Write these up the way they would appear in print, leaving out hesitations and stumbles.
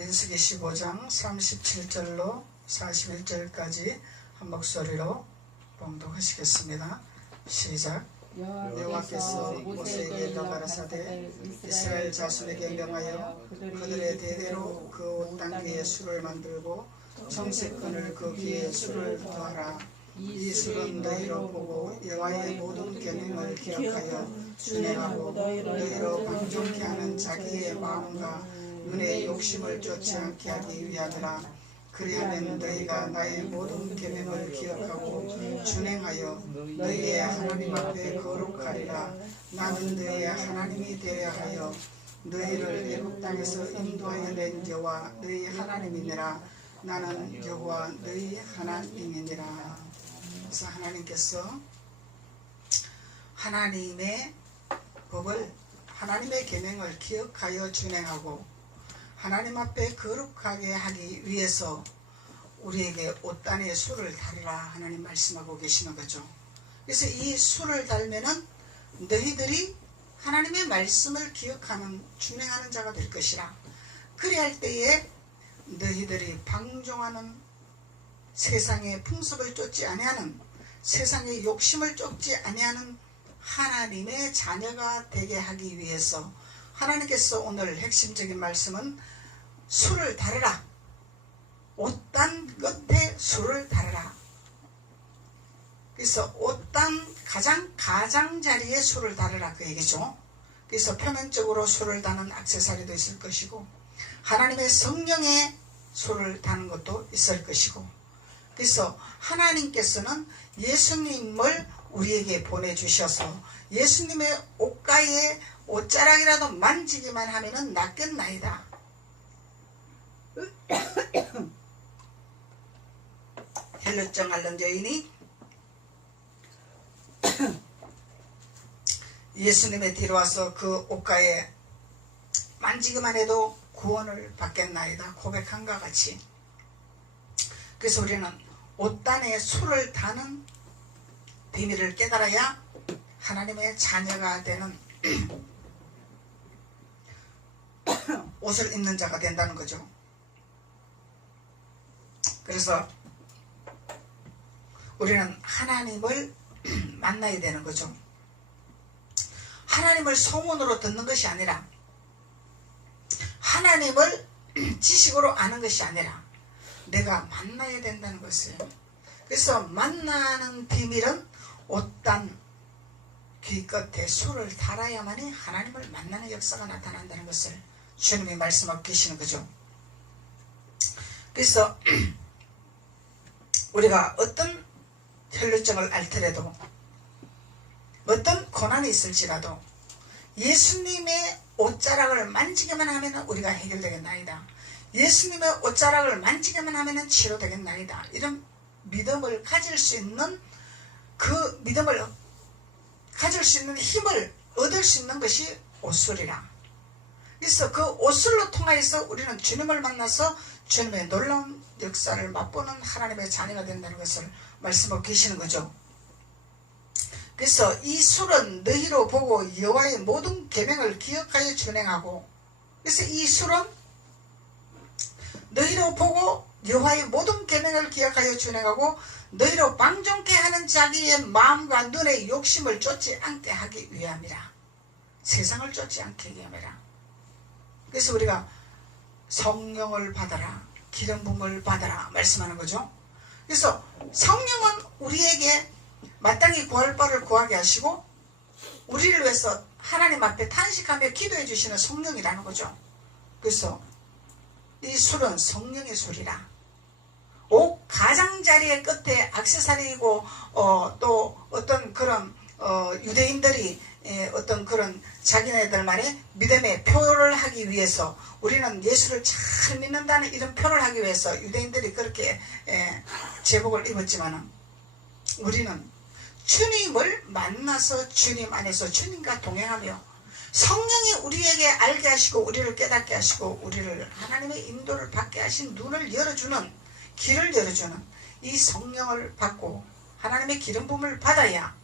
민수기 15장 37절로 41절까지 한 목소리로 봉독하시겠습니다. 시작. 여호와께서 모세에게 가라사대 이스라엘 자손에게 명하여 그들의 대대로 그 옷 단귀에 술을 만들고 정색근을 그 귀에 술을 더하라. 이 술은 너희로 보고 여호와의 모든 계명을 기억하여 준행하고 너희로 방종케 하는 자기의 마음과 눈의 욕심을 쫓지 않게 하기 위함이라. 그리하면 너희가 나의 모든 계명을 기억하고 준행하여 너희의 하나님 앞에 거룩하리라. 나는 너희의 하나님이 되어야 하여 너희를 애굽 땅에서 인도하여 낸 여호와 너희 하나님이니라. 나는 여호와 너희 하나님이니라. 그래서 하나님께서 하나님의 법을, 하나님의 계명을 기억하여 준행하고 하나님 앞에 거룩하게 하기 위해서 우리에게 옷단에 술을 달으라 하나님 말씀하고 계시는 거죠. 그래서 이 술을 달면은 너희들이 하나님의 말씀을 기억하는, 준행하는 자가 될 것이라. 그래야 할 때에 너희들이 방종하는 세상의 풍습을 쫓지 아니하는, 세상의 욕심을 쫓지 아니하는 하나님의 자녀가 되게 하기 위해서 하나님께서 오늘 핵심적인 말씀은 술을 달으라. 옷단 끝에 술을 달으라. 그래서 옷단 가장자리에 술을 달으라 그 얘기죠. 그래서 표면적으로 술을 다는 액세서리도 있을 것이고 하나님의 성령에 술을 다는 것도 있을 것이고, 그래서 하나님께서는 예수님을 우리에게 보내주셔서 예수님의 옷가에 옷자락이라도 만지기만 하면은 낫겠나이다. 혈루증 앓는 여인이 예수님의 뒤로 와서 그 옷가에 만지기만 해도 구원을 받겠나이다 고백한과 같이, 그래서 우리는 옷단에 술을 다는 비밀을 깨달아야 하나님의 자녀가 되는 옷을 입는 자가 된다는 거죠. 그래서 우리는 하나님을 만나야 되는 거죠. 하나님을 소문으로 듣는 것이 아니라, 하나님을 지식으로 아는 것이 아니라 내가 만나야 된다는 것이에요. 그래서 만나는 비밀은 옷단 귀 끝에 술을 달아야만이 하나님을 만나는 역사가 나타난다는 것을 주님이 말씀하고 계시는 거죠. 그래서 우리가 어떤 혈루증을 앓더라도, 어떤 고난이 있을지라도 예수님의 옷자락을 만지기만 하면 우리가 해결되겠나이다. 예수님의 옷자락을 만지기만 하면 치료되겠나이다. 이런 믿음을 가질 수 있는, 그 믿음을 가질 수 있는 힘을 얻을 수 있는 것이 옷술이라. 그래서 그 옷술로 통하여서 우리는 주님을 만나서 주님의 놀라운 역사를 맛보는 하나님의 자녀가 된다는 것을 말씀하고 계시는 거죠. 그래서 이 술은 너희로 보고 여호와의 모든 계명을 기억하여 준행하고, 그래서 이 술은 너희로 보고 여호와의 모든 계명을 기억하여 준행하고 너희로 방종케 하는 자기의 마음과 눈의 욕심을 쫓지 않게 하기 위함이라. 세상을 쫓지 않게 위함이라. 그래서 우리가 성령을 받아라, 기름 부음을 받아라 말씀하는 거죠. 그래서 성령은 우리에게 마땅히 구할 바를 구하게 하시고 우리를 위해서 하나님 앞에 탄식하며 기도해 주시는 성령이라는 거죠. 그래서 이 술은 성령의 술이라. 옷 가장자리의 끝에 액세서리이고 또 어떤 그런 유대인들이 어떤 그런 자기네들만의 믿음의 표를 하기 위해서, 우리는 예수를 잘 믿는다는 이런 표를 하기 위해서 유대인들이 그렇게 제복을 입었지만, 우리는 주님을 만나서 주님 안에서 주님과 동행하며 성령이 우리에게 알게 하시고 우리를 깨닫게 하시고 우리를 하나님의 인도를 받게 하신 눈을 열어주는, 길을 열어주는 이 성령을 받고 하나님의 기름 부음을 받아야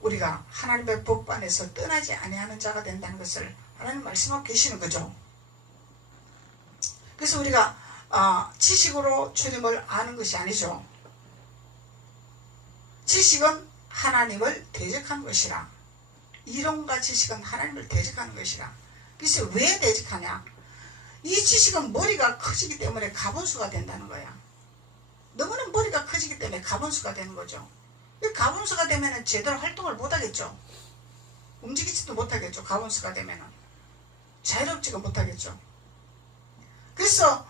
우리가 하나님의 법 안에서 떠나지 아니하는 자가 된다는 것을 하나님 말씀하고 계시는 거죠. 그래서 우리가 지식으로 주님을 아는 것이 아니죠. 지식은 하나님을 대적하는 것이라. 이론과 지식은 하나님을 대적하는 것이라. 그래서 왜 대적하냐? 이 지식은 머리가 커지기 때문에 가분수가 된다는 거야. 너무나 머리가 커지기 때문에 가분수가 되는 거죠. 가분수가 되면 제대로 활동을 못하겠죠. 움직이지도 못하겠죠. 가분수가 되면 자유롭지가 못하겠죠. 그래서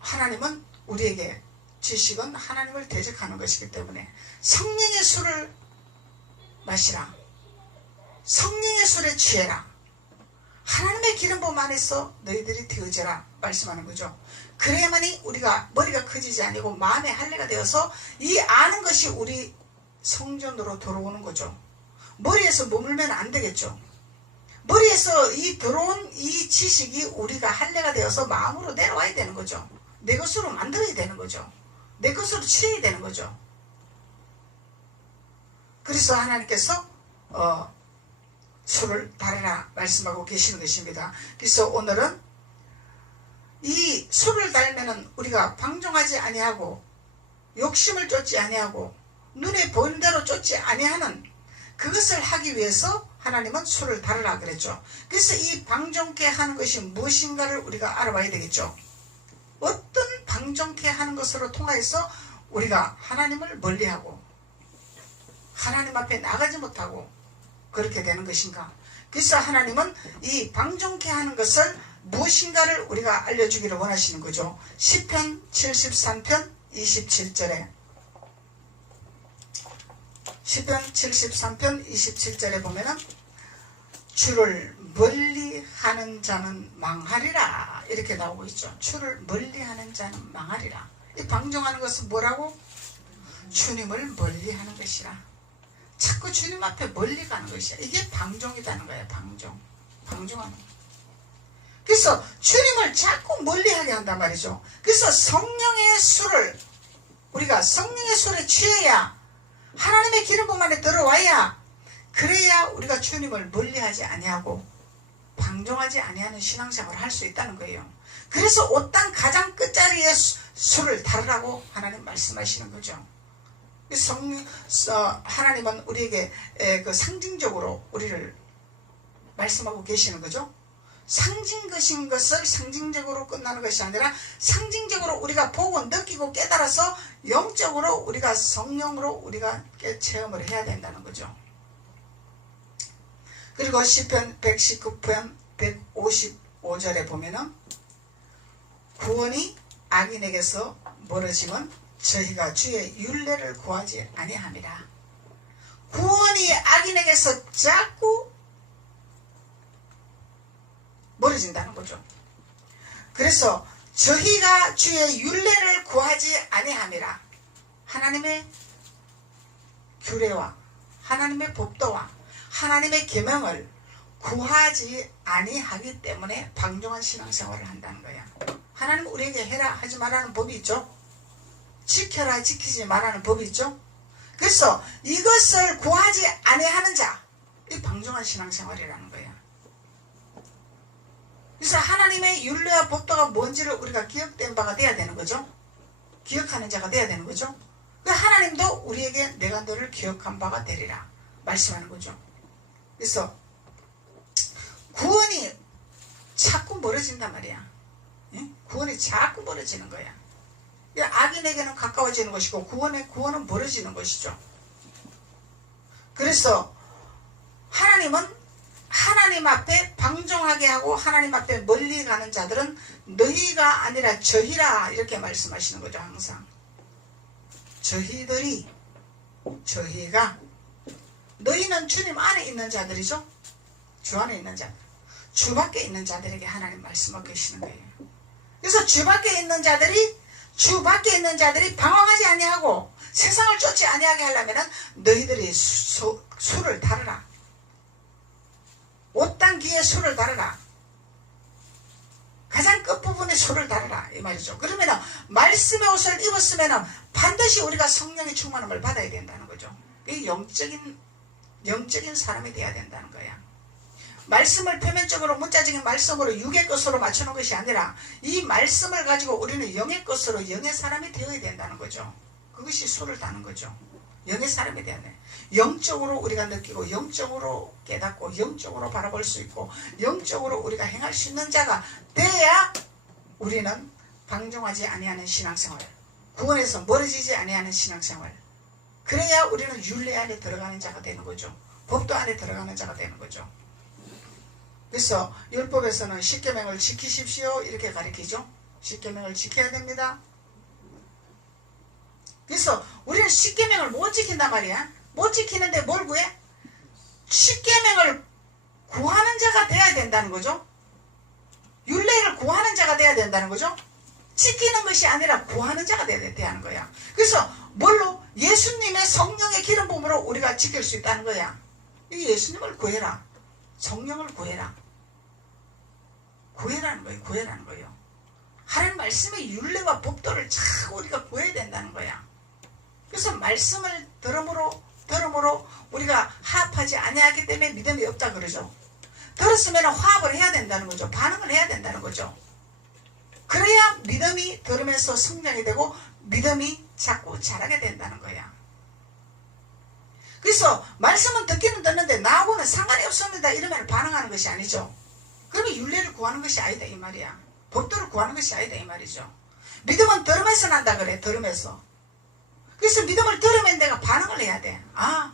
하나님은 우리에게 지식은 하나님을 대적하는 것이기 때문에 성령의 술을 마시라. 성령의 술에 취해라. 하나님의 기름 부음 안에서 너희들이 되어져라 말씀하는 거죠. 그래야만이 우리가 머리가 커지지 아니고 마음의 할례가 되어서 이 아는 것이 우리 성전으로 들어오는 거죠. 머리에서 머물면 안 되겠죠. 머리에서 이 들어온 이 지식이 우리가 할례가 되어서 마음으로 내려와야 되는 거죠. 내 것으로 만들어야 되는 거죠. 내 것으로 취해야 되는 거죠. 그래서 하나님께서 술을 달아라 말씀하고 계시는 것입니다. 그래서 오늘은 이 술을 달면은 우리가 방종하지 아니하고 욕심을 쫓지 아니하고 눈에 보이는 대로 쫓지 아니하는 그것을 하기 위해서 하나님은 술을 달으라 그랬죠. 그래서 이 방종케 하는 것이 무엇인가를 우리가 알아봐야 되겠죠. 어떤 방종케 하는 것으로 통하여서 우리가 하나님을 멀리하고 하나님 앞에 나가지 못하고 그렇게 되는 것인가. 그래서 하나님은 이 방종케 하는 것을 무엇인가를 우리가 알려주기를 원하시는 거죠. 시편 73편 27절에 시편 73편 27절에 보면은 주를 멀리하는 자는 망하리라 이렇게 나오고 있죠. 주를 멀리하는 자는 망하리라. 이 방종하는 것은 뭐라고? 주님을 멀리하는 것이라. 자꾸 주님 앞에 멀리 가는 것이야. 이게 방종이라는 거야. 방종하는 거. 그래서 주님을 자꾸 멀리하게 한단 말이죠. 그래서 성령의 술을 우리가 성령의 술에 취해야 하나님의 기름 부음 안에 들어와야 그래야 우리가 주님을 멀리하지 아니하고 방종하지 아니하는 신앙생활을 할 수 있다는 거예요. 그래서 옷당 가장 끝자리에 술을 달으라고 하나님 말씀하시는 거죠. 하나님은 우리에게 그 상징적으로 우리를 말씀하고 계시는 거죠. 상징적인 것을 상징적으로 끝나는 것이 아니라 상징적으로 우리가 보고 느끼고 깨달아서 영적으로 우리가 성령으로 우리가 체험을 해야 된다는 거죠. 그리고 시편 119편 155절에 보면은 구원이 악인에게서 멀어지면 저희가 주의 율례를 구하지 아니함이라. 구원이 악인에게서 자꾸 멀어진다는 거죠. 그래서 저희가 주의 율례를 구하지 아니함이라. 하나님의 규례와 하나님의 법도와 하나님의 계명을 구하지 아니하기 때문에 방종한 신앙생활을 한다는 거야. 하나님 우리에게 해라 하지 말라는 법이 있죠. 지켜라 지키지 말라는 법이 있죠. 그래서 이것을 구하지 아니하는 자, 이 방종한 신앙생활이라는 거야. 그래서 하나님의 율례와 법도가 뭔지를 우리가 기억된 바가 돼야 되는 거죠. 기억하는 자가 돼야 되는 거죠. 하나님도 우리에게 내가 너를 기억한 바가 되리라 말씀하는 거죠. 그래서 구원이 자꾸 멀어진단 말이야. 구원이 자꾸 멀어지는 거야. 악인에게는 가까워지는 것이고 구원은 멀어지는 것이죠. 그래서 하나님은 하나님 앞에 방종하게 하고 하나님 앞에 멀리 가는 자들은 너희가 아니라 저희라 이렇게 말씀하시는 거죠. 항상 저희가 너희는 주님 안에 있는 자들이죠. 주 안에 있는 자들, 주 밖에 있는 자들에게 하나님 말씀하고 계시는 거예요. 그래서 주 밖에 있는 자들이 방황하지 아니하고 세상을 쫓지 아니하게 하려면 너희들이 술을 달으라. 옷당 귀에 술을 달으라. 가장 끝부분에 술을 달으라 이 말이죠. 그러면 말씀의 옷을 입었으면 반드시 우리가 성령의 충만함을 받아야 된다는 거죠. 이 영적인 사람이 돼야 된다는 거야. 말씀을 표면적으로 문자적인 말씀으로 육의 것으로 맞추는 것이 아니라 이 말씀을 가지고 우리는 영의 것으로 영의 사람이 되어야 된다는 거죠. 그것이 수를 다는 거죠. 영의 사람이 되어야 돼. 영적으로 우리가 느끼고 영적으로 깨닫고 영적으로 바라볼 수 있고 영적으로 우리가 행할 수 있는 자가 돼야 우리는 방종하지 아니하는 신앙생활, 구원에서 멀어지지 아니하는 신앙생활, 그래야 우리는 율례 안에 들어가는 자가 되는 거죠. 법도 안에 들어가는 자가 되는 거죠. 그래서 율법에서는 십계명을 지키십시오 이렇게 가르치죠. 십계명을 지켜야 됩니다. 그래서 우리는 십계명을 못 지킨단 말이야. 못 지키는데 뭘 구해? 십계명을 구하는 자가 돼야 된다는 거죠. 율례를 구하는 자가 돼야 된다는 거죠. 지키는 것이 아니라 구하는 자가 돼야 되는 거야. 그래서 뭘로? 예수님의 성령의 기름 부음으로 우리가 지킬 수 있다는 거야. 예수님을 구해라. 성령을 구해라. 구해라는 거예요. 구해라는 거예요. 하나님 말씀의 율례와 법도를 참 우리가 구해야 된다는 거야. 그래서 말씀을 들음으로 우리가 화합하지 아니하기 때문에 믿음이 없다 그러죠. 들었으면 화합을 해야 된다는 거죠. 반응을 해야 된다는 거죠. 그래야 믿음이 들으면서 성장이 되고 믿음이 자꾸 자라게 된다는 거야. 그래서 말씀은 듣기는 듣는데 나하고는 상관이 없습니다 이러면 반응하는 것이 아니죠. 그러면 율례를 구하는 것이 아니다 이 말이야. 법도를 구하는 것이 아니다 이 말이죠. 믿음은 들으면서 난다 그래. 들으면서. 그래서 믿음을 들으면 내가 반응을 해야 돼. 아,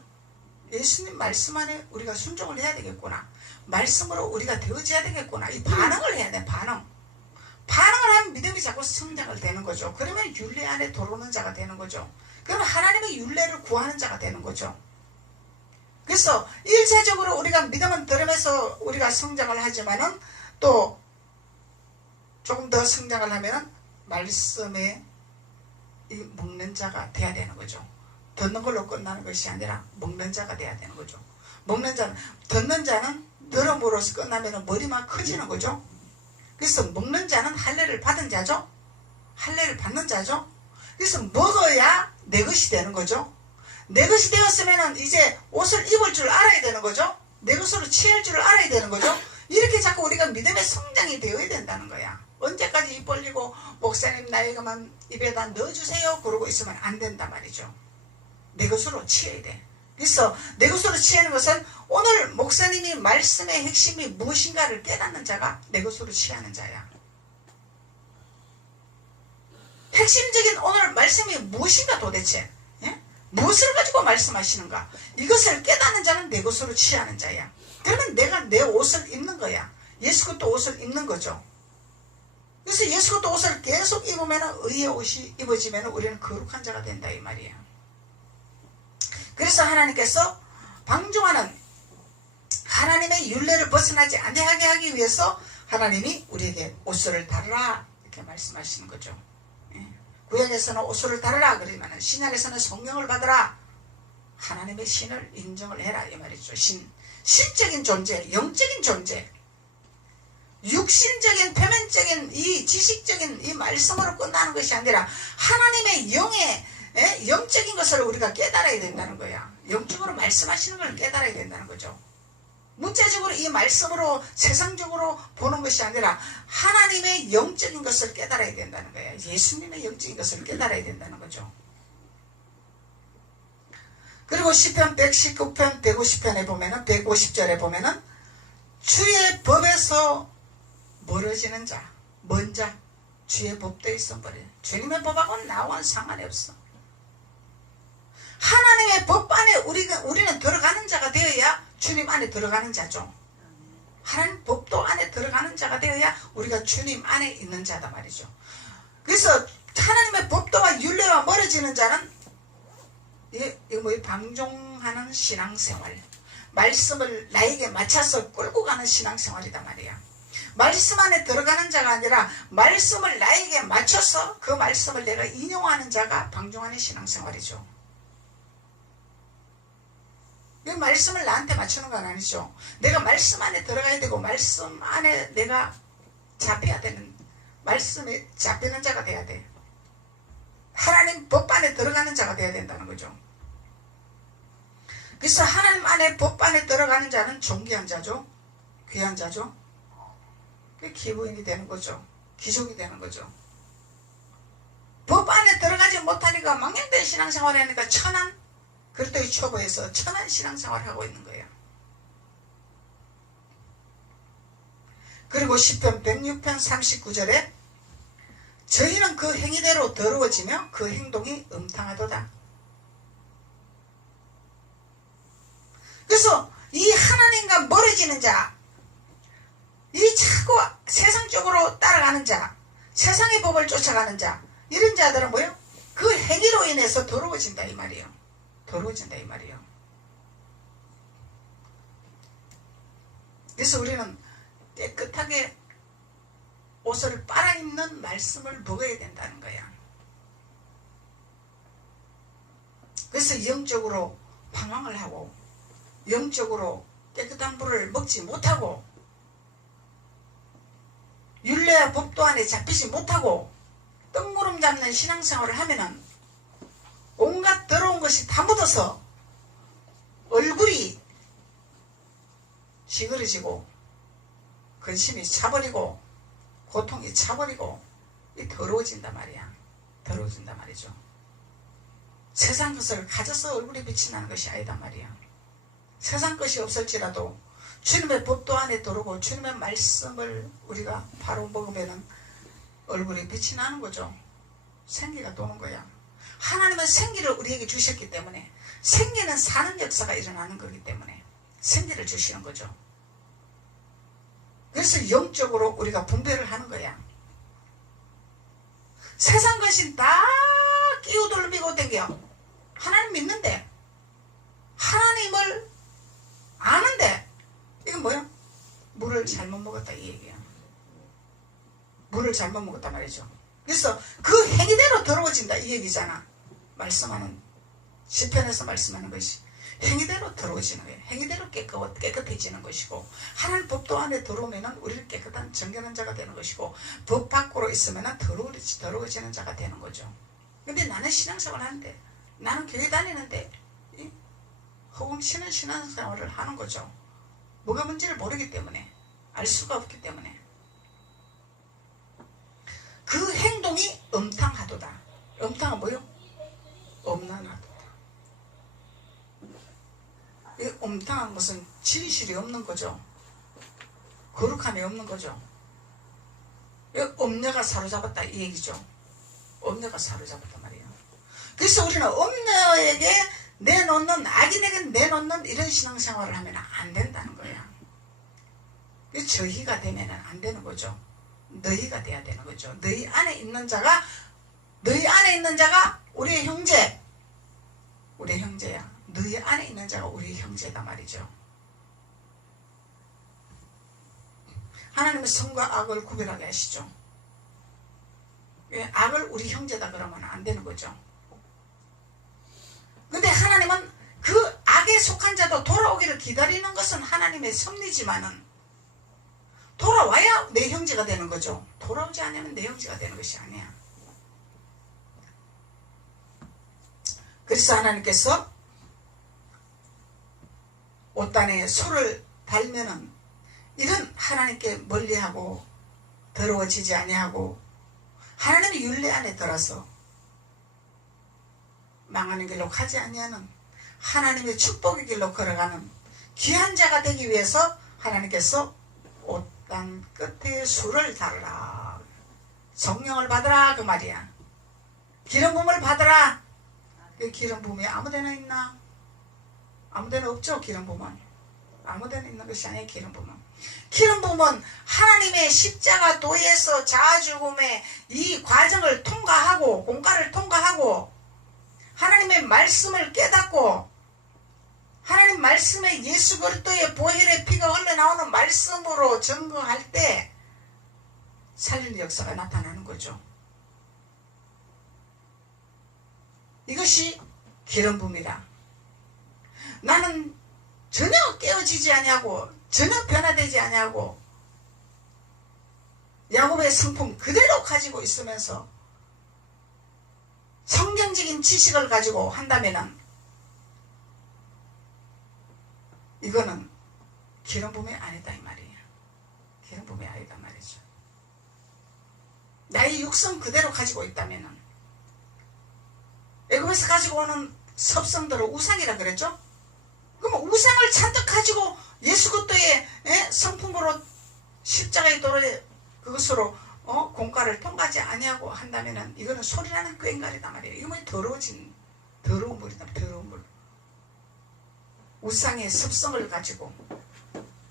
예수님 말씀 안에 우리가 순종을 해야 되겠구나. 말씀으로 우리가 되어져야 되겠구나. 이 반응을 해야 돼. 반응을 하면 믿음이 자꾸 성장을 되는 거죠. 그러면 율례 안에 들어오는 자가 되는 거죠. 그러면 하나님의 율례를 구하는 자가 되는 거죠. 그래서 일차적으로 우리가 믿음은 들으면서 우리가 성장을 하지만은 또 조금 더 성장을 하면 말씀에 이 먹는 자가 돼야 되는 거죠. 듣는 걸로 끝나는 것이 아니라 먹는 자가 돼야 되는 거죠. 듣는 자는 들음으로써 끝나면 머리만 커지는 거죠. 그래서 먹는 자는 할례를 받은 자죠. 할례를 받는 자죠. 그래서 먹어야 내 것이 되는 거죠. 내 것이 되었으면 이제 옷을 입을 줄 알아야 되는 거죠. 내 것으로 취할 줄 알아야 되는 거죠. 이렇게 자꾸 우리가 믿음의 성장이 되어야 된다는 거야. 언제까지 입 벌리고 목사님 나에게만 입에다 넣어주세요 그러고 있으면 안 된단 말이죠. 내 것으로 취해야 돼. 그래서 내 것으로 취하는 것은 오늘 목사님이 말씀의 핵심이 무엇인가를 깨닫는 자가 내 것으로 취하는 자야. 핵심적인 오늘 말씀이 무엇인가 도대체, 예? 무엇을 가지고 말씀하시는가, 이것을 깨닫는 자는 내 것으로 취하는 자야. 그러면 내가 내 옷을 입는 거야. 예수 그리스도 옷을 입는 거죠. 그래서 예수 그리스도 옷을 계속 입으면 의의 옷이 입어지면 우리는 거룩한 자가 된다 이 말이야. 그래서 하나님께서 방종하는 하나님의 율례를 벗어나지 아니하게 하기 위해서 하나님이 우리에게 옷을 다르라 이렇게 말씀하시는 거죠. 구약에서는 옷을 다르라 그러면 신약에서는 성령을 받으라. 하나님의 신을 인정을 해라 이 말이죠. 신적인 존재, 영적인 존재, 육신적인 표면적인 이 지식적인 이 말씀으로 끝나는 것이 아니라 하나님의 영의 영적인 것을 우리가 깨달아야 된다는 거야. 영적으로 말씀하시는 걸 깨달아야 된다는 거죠. 문자적으로 이 말씀으로 세상적으로 보는 것이 아니라 하나님의 영적인 것을 깨달아야 된다는 거야. 예수님의 영적인 것을 깨달아야 된다는 거죠. 그리고 시편 119편 150편에 보면은 150절에 보면은 주의 법에서 멀어지는 자, 먼 자, 주의 법도에 있어 버려. 주님의 법하고는 나와는 상관이 없어. 하나님의 법 안에 우리는 들어가는 자가 되어야 주님 안에 들어가는 자죠. 하나님 법도 안에 들어가는 자가 되어야 우리가 주님 안에 있는 자다 말이죠. 그래서 하나님의 법도와 율례와 멀어지는 자는 방종하는 신앙생활, 말씀을 나에게 맞춰서 끌고 가는 신앙생활이다 말이야. 말씀 안에 들어가는 자가 아니라 말씀을 나에게 맞춰서 그 말씀을 내가 인용하는 자가 방종하는 신앙생활이죠. 이 말씀을 나한테 맞추는 건 아니죠. 내가 말씀 안에 들어가야 되고 말씀 안에 내가 잡혀야 되는, 말씀에 잡히는 자가 돼야 돼. 하나님 법 안에 들어가는 자가 돼야 된다는 거죠. 그래서 하나님 안에 법 안에 들어가는 자는 존귀한 자죠. 귀한 자죠. 기부인이 되는 거죠. 귀족이 되는 거죠. 법 안에 들어가지 못하니까 망령된 신앙생활을 하니까 천한 그리스도의 초보에서 천한 신앙생활을 하고 있는 거예요. 그리고 시편 106편 39절에 저희는 그 행위대로 더러워지며 그 행동이 음탕하도다. 그래서 이 하나님과 멀어지는 자, 이 자꾸 세상적으로 따라가는 자, 세상의 법을 쫓아가는 자, 이런 자들은 뭐예요? 그 행위로 인해서 더러워진다 이 말이에요. 더러워진다 이 말이에요. 그래서 우리는 깨끗하게 옷을 빨아입는 말씀을 먹어야 된다는 거야. 그래서 영적으로 방황을 하고 영적으로 깨끗한 물을 먹지 못하고 율례와 법도 안에 잡히지 못하고 뜬구름 잡는 신앙생활을 하면은 온갖 더러운 것이 다 묻어서 얼굴이 시그러지고 근심이 차버리고 고통이 차버리고 더러워진단 말이야. 더러워진단 말이죠. 세상 것을 가져서 얼굴이 빛이 나는 것이 아니다 말이야. 세상 것이 없을지라도 주님의 법도 안에 들어오고 주님의 말씀을 우리가 바로 먹으면 얼굴이 빛이 나는 거죠. 생기가 도는 거야. 하나님은 생기를 우리에게 주셨기 때문에 생기는 사는 역사가 일어나는 거기 때문에 생기를 주시는 거죠. 그래서 영적으로 우리가 분별을 하는 거야. 세상 것이 다 끼어들미고 댕겨. 하나님 믿는데 하나님을 아는데 이건 뭐야? 물을 잘못 먹었다 이 얘기야. 물을 잘못 먹었단 말이죠. 그래서 그 행위대로 더러워진다 이 얘기잖아. 말씀하는 시편에서 말씀하는 것이 행위대로 더러워지는 거예요. 행위대로 깨끗해지는 것이고 하나님 법도 안에 들어오면 우리는 깨끗한 정결한 자가 되는 것이고 법 밖으로 있으면 더러워지는 자가 되는 거죠. 근데 나는 신앙생활 하는데 나는 교회 다니는데 허공치는 신앙생활을 하는 거죠. 뭐가 뭔지를 모르기 때문에 알 수가 없기 때문에 그 행동이 음탕하도다. 음탕은 뭐요? 음란하도다. 이 음탕한 것은 진실이 없는 거죠. 거룩함이 없는 거죠. 음녀가 사로잡았다 이 얘기죠. 음녀가 사로잡았단 말이에요. 그래서 우리는 음녀에게 내놓는, 악인에게 내놓는 이런 신앙생활을 하면 안 된다는 거야. 저희가 되면 안 되는 거죠. 너희가 돼야 되는 거죠. 너희 안에 있는 자가 우리의 형제, 우리의 형제야. 너희 안에 있는 자가 우리의 형제다 말이죠. 하나님은 선과 악을 구별하게 하시죠. 악을 우리 형제다 그러면 안 되는 거죠. 근데 하나님은 그 악에 속한 자도 돌아오기를 기다리는 것은 하나님의 섭리지만은 돌아와야 내 형제가 되는 거죠. 돌아오지 않으면 내 형제가 되는 것이 아니야. 그래서 하나님께서 옷단에 소를 달면은 이런 하나님께 멀리하고 더러워지지 아니하고 하나님의 율례 안에 들어서 망하는 길로 가지 아니하는 하나님의 축복의 길로 걸어가는 귀한 자가 되기 위해서 하나님께서 옷단 끝에 수를 달라. 성령을 받으라 그 말이야. 기름 부음을 받으라. 그 기름 부음이 아무데나 있나? 아무데나 없죠. 기름 부음은 아무데나 있는 것이 아니에요. 기름 부음은 기름 부음은 하나님의 십자가 도에서 자아 죽음의 이 과정을 통과하고 공과를 통과하고 하나님의 말씀을 깨닫고 하나님 말씀에 예수 그리스도의 보혈의 피가 흘러나오는 말씀으로 증거할 때 살리는 역사가 나타나는 거죠. 이것이 기름 부음이다. 나는 전혀 깨어지지 아니하고 전혀 변화되지 아니하고 야곱의 성품 그대로 가지고 있으면서 성경적인 지식을 가지고 한다면은 이거는 기름 부음이 아니다 이 말이에요. 기름 부음이 아니다 말이죠. 나의 육성 그대로 가지고 있다면은, 애굽에서 가지고 오는 섭성들을 우상이라 그랬죠? 그럼 우상을 잔뜩 가지고 예수 그리스도의 성품으로 십자가의 도로에 그것으로 공가를 통과하지 아니하고 한다면은 이거는 소리나는 꽹과리다 말이에요. 이거 뭐 더러운 물이다. 더러운 물. 우상의 습성을 가지고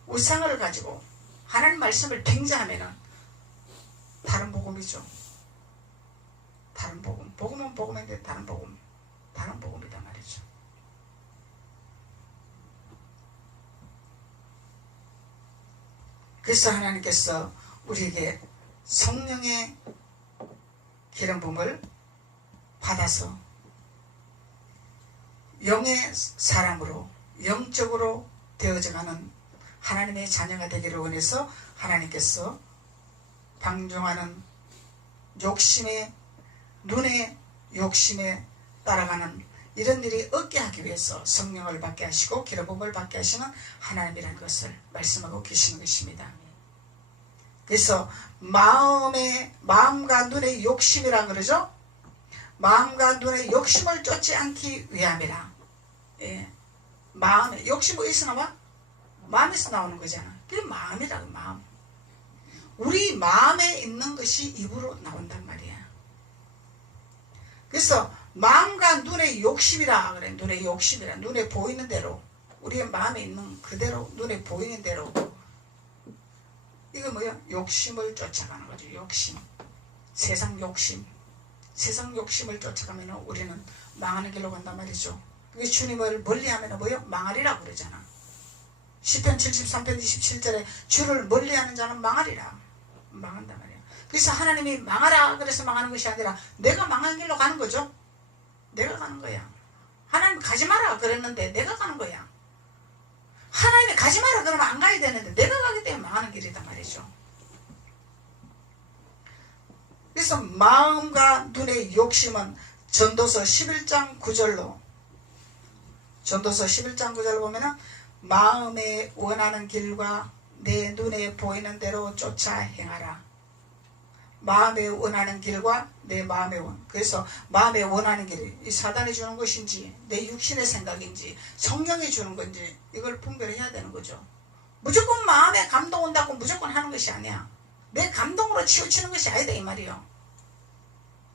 우상을 가지고 하나님 말씀을 빙자하면은 다른 복음이죠. 다른 복음. 복음은 복음인데 다른 복음이다 말이죠. 그래서 하나님께서 우리에게 성령의 기름 부음을 받아서 영의 사람으로 영적으로 되어져가는 하나님의 자녀가 되기를 원해서 하나님께서 방종하는 욕심에, 눈의 욕심에 따라가는 이런 일이 없게 하기 위해서 성령을 받게 하시고 기름 부음을 받게 하시는 하나님이라는 것을 말씀하고 계시는 것입니다. 그래서 마음과 눈의 욕심이라 그러죠. 마음과 눈의 욕심을 쫓지 않기 위함이라. 예. 마음의 욕심 어디서 나와? 마음에서 나오는 거잖아. 그게 마음이라고. 마음. 우리 마음에 있는 것이 입으로 나온단 말이야. 그래서 마음과 눈의 욕심이라 그래. 눈의 욕심이라. 눈에 보이는 대로, 우리의 마음에 있는 그대로 눈에 보이는 대로, 이거 뭐야? 욕심을 쫓아가는 거죠. 욕심. 세상 욕심을 쫓아가면 우리는 망하는 길로 간단 말이죠. 그게 주님을 멀리하면 뭐요? 망하리라고 그러잖아. 시편 73편 27절에 주를 멀리하는 자는 망하리라. 망한단 말이야. 그래서 하나님이 망하라 그래서 망하는 것이 아니라 내가 망한 길로 가는 거죠. 내가 가는 거야. 하나님 가지 마라 그랬는데 내가 가는 거야. 하나님이 가지 마라 그러면 안 가야 되는데 내가 가기 때문에 망하는 길이다 말이죠. 그래서 마음과 눈의 욕심은 전도서 11장 9절로 보면은 마음에 원하는 길과 내 눈에 보이는 대로 쫓아 행하라. 마음에 원하는 길과 내 마음에 그래서 마음에 원하는 길이 이 사단이 주는 것인지 내 육신의 생각인지 성령이 주는 건지 이걸 분별해야 되는 거죠. 무조건 마음에 감동 온다고 무조건 하는 것이 아니야. 내 감동으로 치우치는 것이 아니다 이 말이요.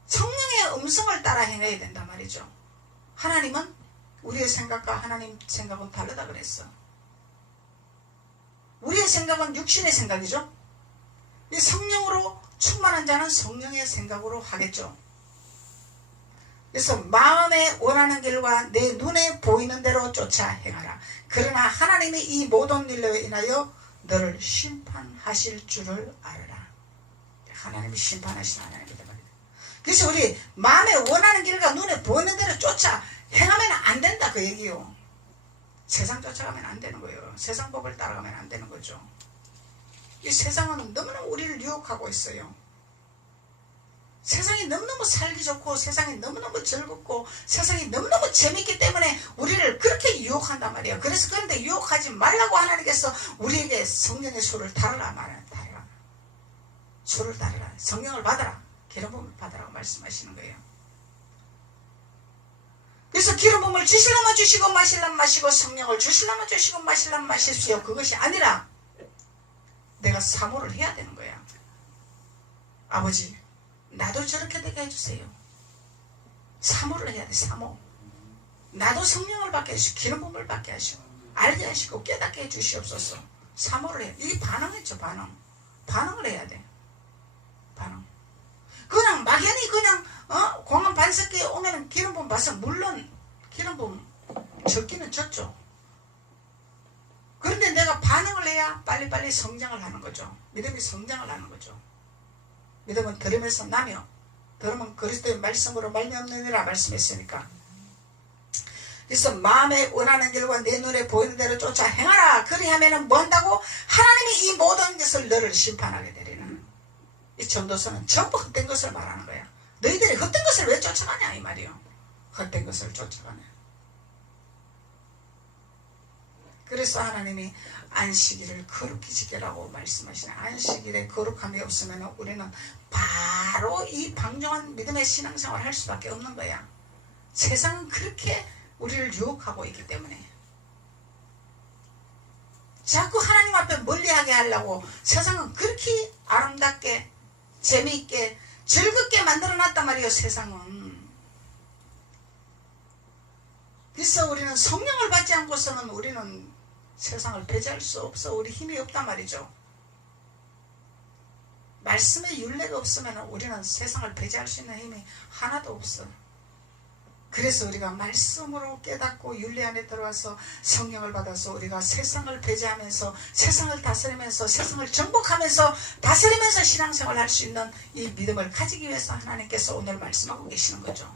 성령의 음성을 따라 행해야 된단 말이죠. 하나님은 우리의 생각과 하나님 생각은 다르다 그랬어. 우리의 생각은 육신의 생각이죠. 이 성령으로 충만한 자는 성령의 생각으로 하겠죠. 그래서 마음에 원하는 길과 내 눈에 보이는 대로 쫓아 행하라. 그러나 하나님이 이 모든 일로 인하여 너를 심판하실 줄을 알아라. 하나님이 심판하신 하나님이다 말이다. 그래서 우리 마음에 원하는 길과 눈에 보이는 대로 쫓아 행하면 안 된다 그 얘기요. 세상 쫓아가면 안 되는 거예요. 세상 법을 따라가면 안 되는 거죠. 이 세상은 너무너무 우리를 유혹하고 있어요. 세상이 너무너무 살기 좋고 세상이 너무너무 즐겁고 세상이 너무너무 재밌기 때문에 우리를 그렇게 유혹한단 말이에요. 그래서 그런데 유혹하지 말라고 하나님께서 우리에게 성령의 수를 달으라 말아요. 달으라. 수를 달으라. 성령을 받아라. 기름 부음을 받으라고 말씀하시는 거예요. 그래서 기름 부음을 주시려면 주시고 마시려면 마시고 성령을 주시려면 주시고 마시려면 마십시오. 그것이 아니라 내가 사모를 해야 되는 거야. 아버지 나도 저렇게 되게 해주세요. 사모를 해야 돼. 사모. 나도 성령을 받게 하시고 기름 부음을 받게 하시고 알게 하시고 깨닫게 해주시옵소서. 사모를 해. 이게 반응이죠. 반응을 해야 돼. 반응. 그냥 막연히 그냥 공항 반석기에 오면 기름 부음 봐서 물론 기름 부음 적기는 적죠. 그런데 내가 반응을 해야 빨리빨리 성장을 하는 거죠. 믿음이 성장을 하는 거죠. 믿음은 들으면서 나며 들으면 그리스도의 말씀으로 말미암느니라 말씀했으니까. 그래서 마음에 원하는 길과 내 눈에 보이는 대로 쫓아 행하라. 그리하면 뭐 한다고? 하나님이 이 모든 것을 너를 심판하게 되리는. 이 전도서는 전부 헛된 것을 말하는 거야. 너희들이 헛된 것을 왜 쫓아가냐 이 말이요. 헛된 것을 쫓아가냐. 그래서 하나님이 안식일을 거룩히 지키라고 말씀하시네. 안식일에 거룩함이 없으면 우리는 바로 이 방종한 믿음의 신앙생활을 할 수밖에 없는 거야. 세상은 그렇게 우리를 유혹하고 있기 때문에 자꾸 하나님 앞에 멀리하게 하려고 세상은 그렇게 아름답게 재미있게 즐겁게 만들어놨단 말이에요. 세상은. 그래서 우리는 성령을 받지 않고서는 우리는 세상을 배제할 수 없어. 우리 힘이 없단 말이죠. 말씀의 윤례가 없으면 우리는 세상을 배제할 수 있는 힘이 하나도 없어. 그래서 우리가 말씀으로 깨닫고 윤례 안에 들어와서 성령을 받아서 우리가 세상을 배제하면서 세상을 다스리면서 세상을 정복하면서 다스리면서 신앙생활을 할 수 있는 이 믿음을 가지기 위해서 하나님께서 오늘 말씀하고 계시는 거죠.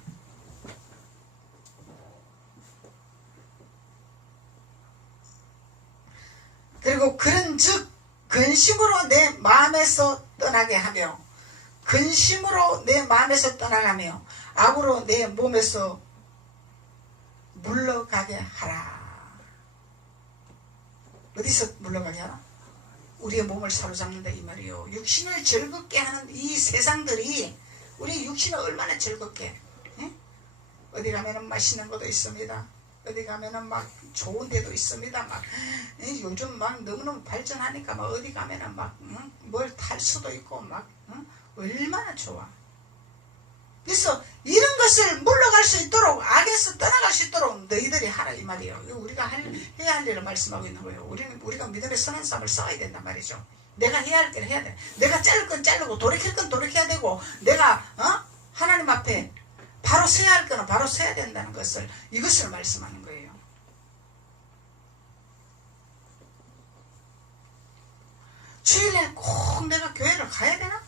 그리고 그런즉 근심으로 내 마음에서 떠나게 하며 근심으로 내 마음에서 떠나가며 악으로 내 몸에서 물러가게 하라. 어디서 물러가게 하라? 우리의 몸을 사로잡는다 이 말이요. 육신을 즐겁게 하는 이 세상들이 우리 육신을 얼마나 즐겁게, 에? 어디 가면은 맛있는 것도 있습니다. 어디 가면은 막 좋은 데도 있습니다. 막 요즘 막 너무너무 발전하니까 막 어디 가면은 막 뭘 탈 수도 있고 막 얼마나 좋아. 그래서 이런 것을 물러갈 수 있도록 악에서 떠나갈 수 있도록 너희들이 하라 이 말이에요. 우리가 해야 할 일을 말씀하고 있는 거예요. 우리가 믿음의 선한 싸움을 싸워야 된단 말이죠. 내가 해야 할 걸 해야 돼. 내가 자를 건 자르고 돌이킬 건 돌이켜야 되고 내가 하나님 앞에 바로 서야 할 거는 바로 서야 된다는 것을 이것을 말씀하는 거예요. 주일에 꼭 내가 교회를 가야 되나?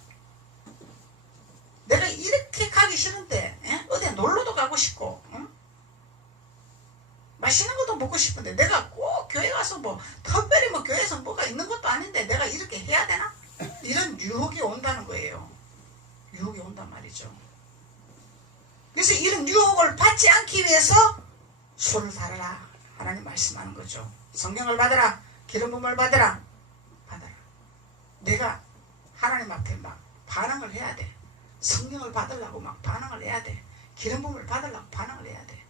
내가 이렇게 가기 싫은데 어디 놀러도 가고 싶고 맛있는 것도 먹고 싶은데 내가 꼭 교회 가서 뭐 특별히 뭐 교회에서 뭐가 있는 것도 아닌데 내가 이렇게 해야 되나? 이런 유혹이 온다는 거예요. 유혹이 온단 말이죠. 그래서 이런 유혹을 받지 않기 위해서 술을 달아라. 하나님 말씀하는 거죠. 성령을 받아라. 기름 부음을 받아라. 받아라. 내가 하나님 앞에 막 반응을 해야 돼. 성령을 받으려고 막 반응을 해야 돼. 기름 부음을 받으려고 반응을 해야 돼.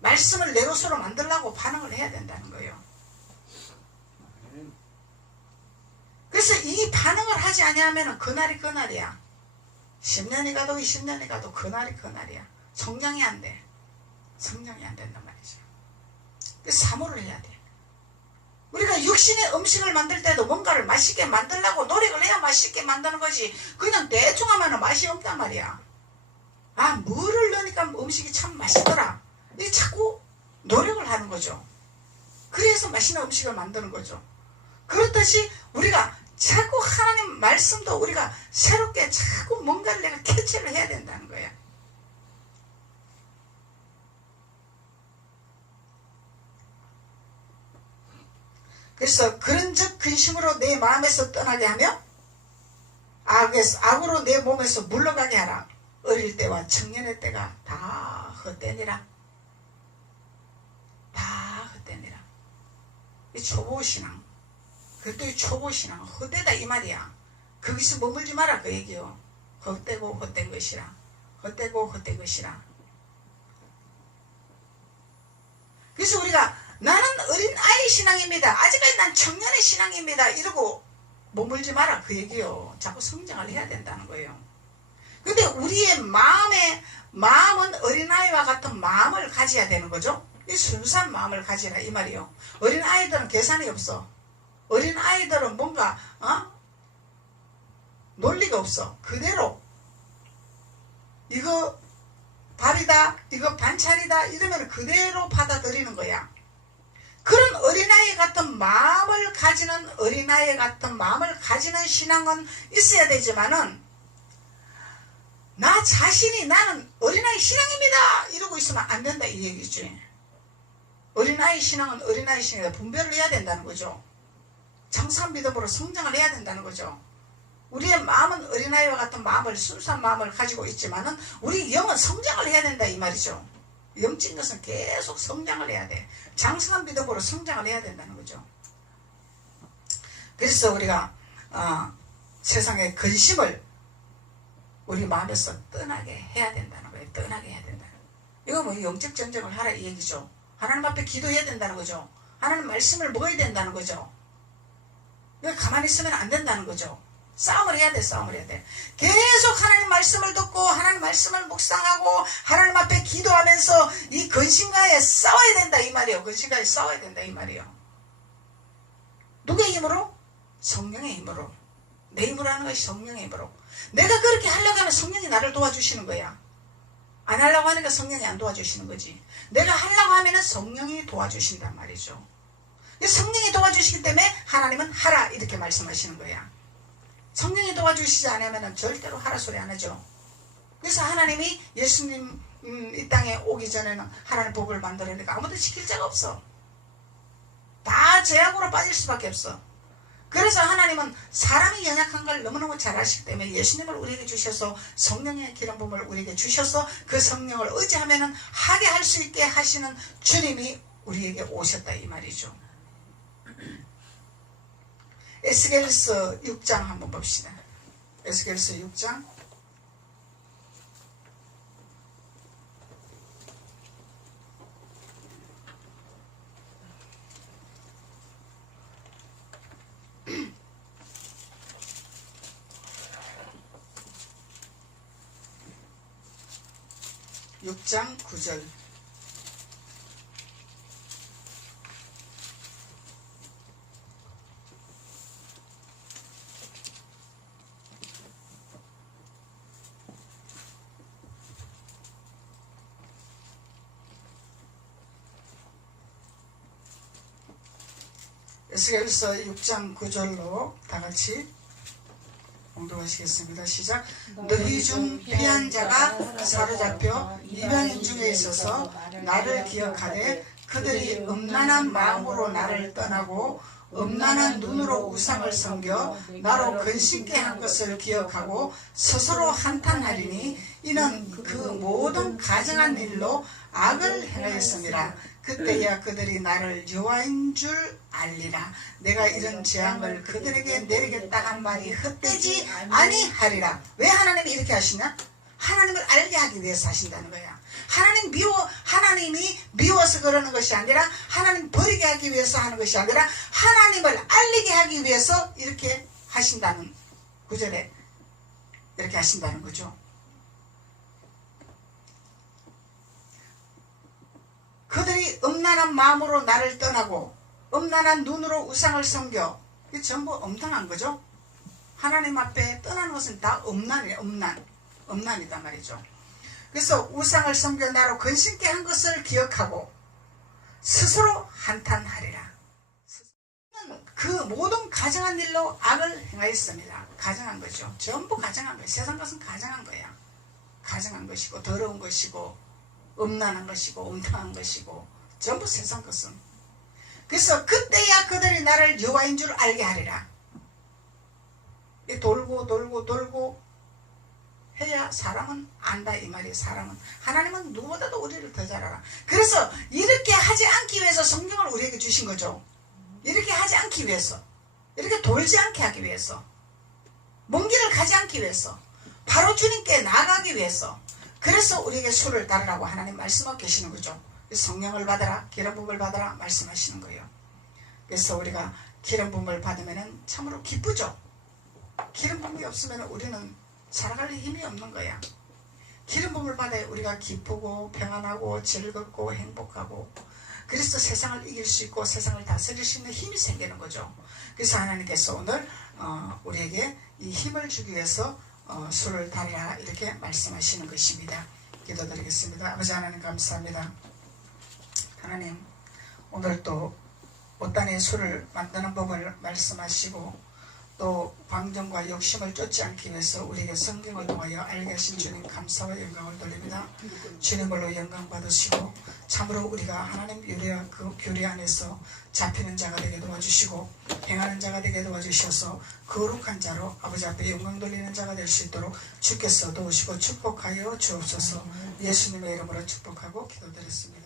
말씀을 내로서로 만들려고 반응을 해야 된다는 거예요. 그래서 이 반응을 하지 않으면 그날이 그날이야. 10년이 가도 20년이 가도 그날이 그날이야. 성장이 안 돼. 성장이 안 된단 말이죠. 그래서 사모를 해야 돼. 우리가 육신의 음식을 만들 때도 뭔가를 맛있게 만들려고 노력을 해야 맛있게 만드는 거지. 그냥 대충 하면 맛이 없단 말이야. 아, 물을 넣으니까 음식이 참 맛있더라. 이 자꾸 노력을 하는 거죠. 그래서 맛있는 음식을 만드는 거죠. 그렇듯이 우리가 자꾸 하나님 말씀도 우리가 새롭게 자꾸 뭔가를 내가 캐치를 해야 된다는 거야. 그래서 그런즉 근심으로 내 마음에서 떠나게 하며 악으로 내 몸에서 물러가게 하라. 어릴 때와 청년의 때가 다 헛되니라. 다 헛되니라. 이 초보신앙. 그것도 이 초보신앙 헛되다 이 말이야. 거기서 머물지 마라 그 얘기요. 헛되고 헛된 것이라. 헛되고 헛된 것이라. 그래서 우리가 나는 어린아이 신앙입니다. 아직까지 난 청년의 신앙입니다. 이러고 머물지 마라 그 얘기요. 자꾸 성장을 해야 된다는 거예요. 근데 우리의 마음은 어린아이와 같은 마음을 가져야 되는 거죠. 이 순수한 마음을 가지라 이 말이요. 어린아이들은 계산이 없어. 어린아이들은 뭔가 논리가 없어. 그대로 이거 밥이다 이거 반찬이다 이러면 그대로 받아들이는 거야. 그런 어린아이 같은 마음을 가지는 어린아이 같은 마음을 가지는 신앙은 있어야 되지만은 나 자신이 나는 어린아이 신앙입니다 이러고 있으면 안 된다 이 얘기지. 어린아이 신앙은 어린아이 신앙이다. 분별을 해야 된다는 거죠. 정상 믿음으로 성장을 해야 된다는 거죠. 우리의 마음은 어린아이와 같은 마음을 순수한 마음을 가지고 있지만은 우리 영은 성장을 해야 된다 이 말이죠. 영적인 것은 계속 성장을 해야 돼. 장성한 믿음으로 성장을 해야 된다는 거죠. 그래서 우리가 세상의 근심을 우리 마음에서 떠나게 해야 된다는 거예요. 떠나게 해야 된다. 이거 뭐 영적 전쟁을 하라 이 얘기죠. 하나님 앞에 기도해야 된다는 거죠. 하나님 말씀을 먹어야 된다는 거죠. 이거 가만히 있으면 안 된다는 거죠. 싸움을 해야 돼. 싸움을 해야 돼. 계속 하나님 말씀을 듣고 하나님 말씀을 묵상하고 하나님 앞에 기도하면서 이 근심과에 싸워야 된다 이 말이에요. 근심과에 싸워야 된다 이 말이에요. 누구의 힘으로? 성령의 힘으로. 내 힘으로 하는 것이 성령의 힘으로. 내가 그렇게 하려고 하면 성령이 나를 도와주시는 거야. 안 하려고 하니까 성령이 안 도와주시는 거지. 내가 하려고 하면 성령이 도와주신단 말이죠. 성령이 도와주시기 때문에 하나님은 하라 이렇게 말씀하시는 거야. 성령이 도와주시지 않으면 절대로 하라 소리 안 하죠. 그래서 하나님이 예수님 이 땅에 오기 전에는 하나님 복을 만들어내니까 아무도 지킬 자가 없어. 다 죄악으로 빠질 수밖에 없어. 그래서 하나님은 사람이 연약한 걸 너무너무 잘 아시기 때문에 예수님을 우리에게 주셔서 성령의 기름 부음을 우리에게 주셔서 그 성령을 의지하면 하게 할 수 있게 하시는 주님이 우리에게 오셨다 이 말이죠. 에스겔서 6장 한번 봅시다. 에스겔서 6장 6장 9절. 에스겔서 6장 9절로 다같이 봉독하시겠습니다. 시작. 너희 중 피한 자가 사로잡혀 이방인 중에 있어서 나를 기억하되 그들이 음란한 마음으로 나를 떠나고 음란한 눈으로 우상을 섬겨 나로 근심케 한 것을 기억하고 스스로 한탄하리니 이는 그 모든 가증한 일로 악을 행하였습니다. 그때야 그들이 나를 여호와인 줄 알리라. 내가 이런 재앙을 그들에게 내리겠다 한 말이 헛되지 아니하리라. 왜 하나님이 이렇게 하시냐? 하나님을 알게 하기 위해서 하신다는 거야. 하나님이 미워서 그러는 것이 아니라 하나님 버리게 하기 위해서 하는 것이 아니라 하나님을 알리게 하기 위해서 이렇게 하신다는 구절에 이렇게 하신다는 거죠. 그들이 음란한 마음으로 나를 떠나고 음란한 눈으로 우상을 섬겨. 이게 전부 음탕한 거죠. 하나님 앞에 떠나는 것은 다 음란이에요. 음란이단 말이죠. 그래서 우상을 섬겨 나로 근심케 한 것을 기억하고 스스로 한탄하리라. 그 모든 가정한 일로 악을 행하였습니다. 가정한 거죠. 전부 가정한 거예요. 세상 것은 가정한 거야. 가정한 것이고 더러운 것이고 음란한 것이고 음탕한 것이고 전부 세상 것은. 그래서 그때야 그들이 나를 여호와인 줄 알게 하리라. 돌고 해야 사람은 안다 이 말이에요. 사람은. 하나님은 누구보다도 우리를 더 잘 알아. 그래서 이렇게 하지 않기 위해서 성경을 우리에게 주신 거죠. 이렇게 하지 않기 위해서, 이렇게 돌지 않게 하기 위해서, 먼 길을 가지 않기 위해서, 바로 주님께 나아가기 위해서. 그래서 우리에게 수를 따르라고 하나님 말씀하고 계시는 거죠. 성령을 받아라, 기름 부음을 받아라 말씀하시는 거예요. 그래서 우리가 기름 부음을 받으면 참으로 기쁘죠. 기름 부음이 없으면 우리는 살아갈 힘이 없는 거야. 기름 부음을 받아야 우리가 기쁘고 평안하고 즐겁고 행복하고, 그래서 세상을 이길 수 있고 세상을 다스릴 수 있는 힘이 생기는 거죠. 그래서 하나님께서 오늘 우리에게 이 힘을 주기 위해서 수를 다리라 이렇게 말씀하시는 것입니다. 기도드리겠습니다. 아버지 하나님 감사합니다. 하나님 오늘 또 옷단의 수를 만드는 법을 말씀하시고 또 방정과 욕심을 쫓지 않기 위해서 우리에게 성경을 통하여 알게 하신 주님 감사와 영광을 돌립니다. 주님으로 영광 받으시고 참으로 우리가 하나님 유래와 그 교리 안에서 잡히는 자가 되게 도와주시고 행하는 자가 되게 도와주셔서 거룩한 자로 아버지 앞에 영광 돌리는 자가 될 수 있도록 주께서 도우시고 축복하여 주옵소서. 예수님의 이름으로 축복하고 기도드렸습니다.